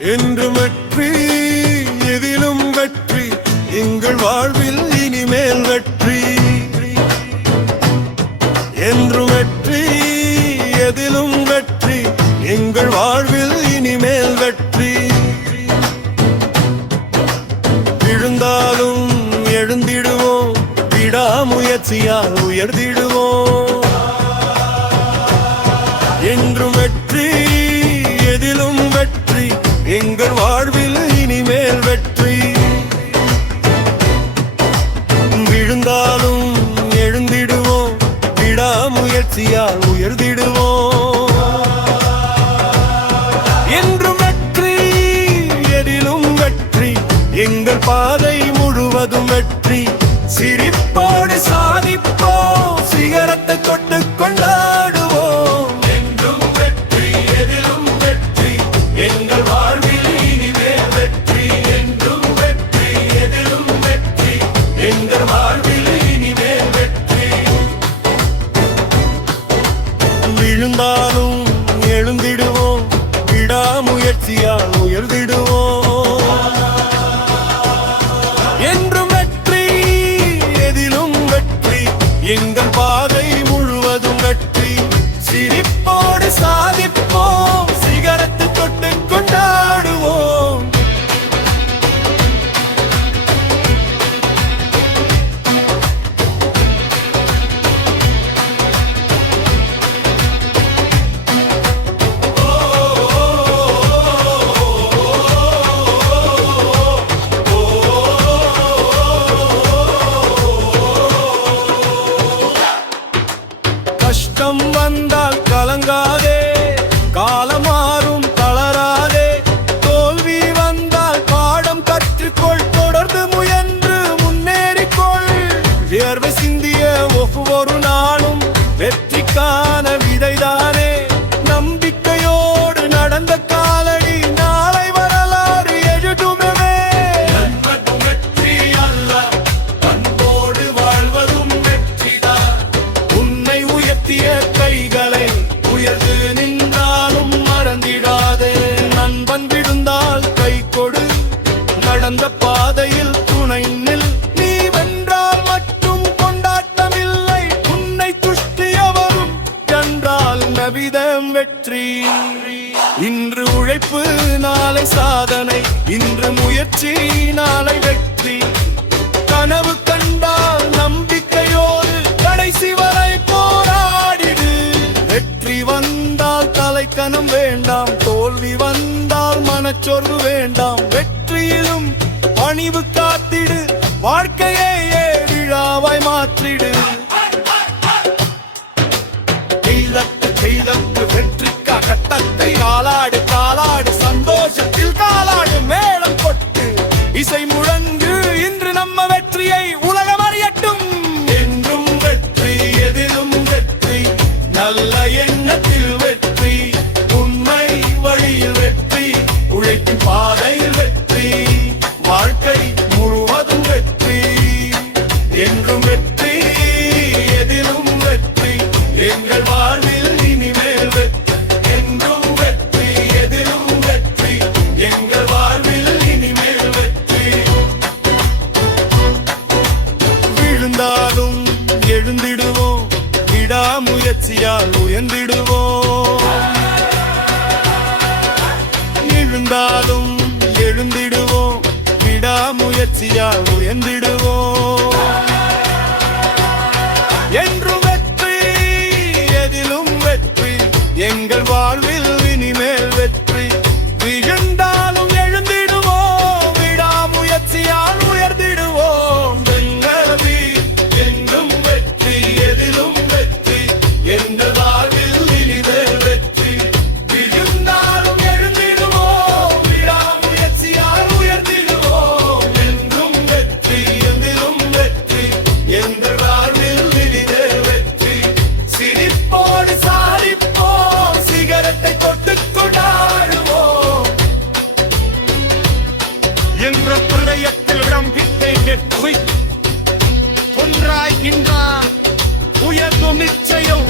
என்றும் வெற்றி, எதிலும் வெற்றி, எங்கள் வாழ்வில் இனிமேல் வெற்றி. என்றும் வெற்றி, எதிலும் வெற்றி, எங்கள் வாழ்வில் இனிமேல் வெற்றி. விழுந்தாலும் எழுந்திடுவோம், விடாமுயற்சியால் உயர்ந்திடுவோம். என்றும் வெற்றி, எதிலும் வெற்றி, எங்கள் வாழ்வில் இனிமேல் வெற்றி. விழுந்தாலும் எழுந்திடுவோம், விடாமுயற்சியால் உயர்ந்திடுவோம். என்றும் வெற்றி, எதிலும் வெற்றி, எங்கள் பாதை முழுவதும் வெற்றி. சிரிப்போடு சாதிப்போம், சிகரத்தை தொட்டு கொண்டாடுவோம். என்றும் வெற்றி, எதிலும் வெற்றி, எங்கள் வாழ்வில் இனிமேல் வெற்றி. என்றும் வெற்றி, எதிலும் வெற்றி, எங்கள் வாழ்வில் இனிமேல் வெற்றி. விழுந்தாலும் எழுந்திடுவோம், விடாமுயற்சியால் உயர்ந்திடுவோம். என்றும் வெற்றி, எதிலும் வெற்றி, எங்கள் பாதை முழுவதும் வெற்றி. சிரிப்போடு சாதிப்போம், சிகரத்தை தொட்டு கொண்டாடுவோம். கஷ்டம் வந்தால் கலங்காதே, காலம் மாறும் தளராதே. தோல்வி வந்தால் பாடம் கற்றுக்கொள், தொடர்ந்து முயன்று முன்னேறிக்கொள். வியர்வை சிந்திய ஒவ்வொரு நாளும் வெற்றிக்கான விதைதானே. நம்பிக்கையோடு நடந்த காலடி நாளை வரலாறு எழுதுமே. நண்பனும் வெற்றி அல்ல, அன்போடு வாழ்வதும் வெற்றிதான். உன்னை உயர்த்திய கைகளை உயர்ந்து நின்றாலும் மறந்திடாதே. நண்பன் விழுந்தால் கை கொடு, நடந்த பாதையில் துணை நில். நீ வென்றால் மட்டும் கொண்டாட்டமில்லை, உன்னை துஷ்டியவரும் என்றால் நபிதம் வெற்றி. இன்று உழைப்பு நாளை சாதனை, இன்று முயற்சி நாளை வெற்றி. கனவு கண்டால் நம்பிக்கையோடு கடைசி வரை போராடிடு. வெற்றி வந்தால் தலைக்கணம் வேண்டாம், தோல்வி வந்தால் மனச்சோர்வு வேண்டாம். வெற்றியிலும் பணிவு காத்திடு, வாழ்க்கையே விழாவாய் மாற்றிடு. செய்தற்கு வெற்றிக்காக தத்தை காலாடு, காலாடு சந்தோஷத்தில் காலாடு. மேளம் கொட்டு இசை முழங்கு, இன்று நம்ம வெற்றியை உலகம் அறியட்டும். என்றும் வெற்றி, எதிலும் வெற்றி, நல்ல எண்ணத்தில் வெற்றி. உண்மை வழியில் வெற்றி, உழைப்பின் பாதையில் வெற்றி, வாழ்க்கை முழுவதும் வெற்றி. என்றும் வெற்றி, எதிலும் வெற்றி, எங்கள் வாழ்வில் இனிமேல் வெற்றி. என்றும் வெற்றி, எதிலும் வெற்றி, எங்கள் வாழ்வில் இனிமேல் வெற்றி. விழுந்தாலும் எழுந்திடுவோம், விடாமுயற்சியால் உயர்ந்திடுவோம். விழுந்தாலும் எழுந்திடுவோம், விடாமுயற்சியால் உயர்ந்திடுவோம். என்றும் வெற்றி, எதிலும் வெற்றி, எங்கள் வாழ்வில் இனிமேல் வெற்றி. விழுந்தாலும் எழுந்திடுவோம், விடாமுயற்சியால் உயர்ந்திடுவோம். வெங்கலவி என்றும் வெற்றி, எதிலும் வெற்றி, எங்கள் வாழ்வில் இனிமேல் வெற்றி. விழுந்தாலும் எழுந்திடுவோம், விடாமுயற்சியால் உயர்ந்திடுவோம். என்றும் வெற்றி, எதிலும் வெற்றி, எங்கள் வாழ்வில் இனிமேல் வெற்றி. சிரிப்போடு சாதிப்போம், சிகரத்தை தொட்டு கொண்டாடுவோம். என்ற பிரளயத்தில் இடம்பித்தை வெற்றி ஒன்றாய்கின்றான், உயர்வும் நிச்சயம்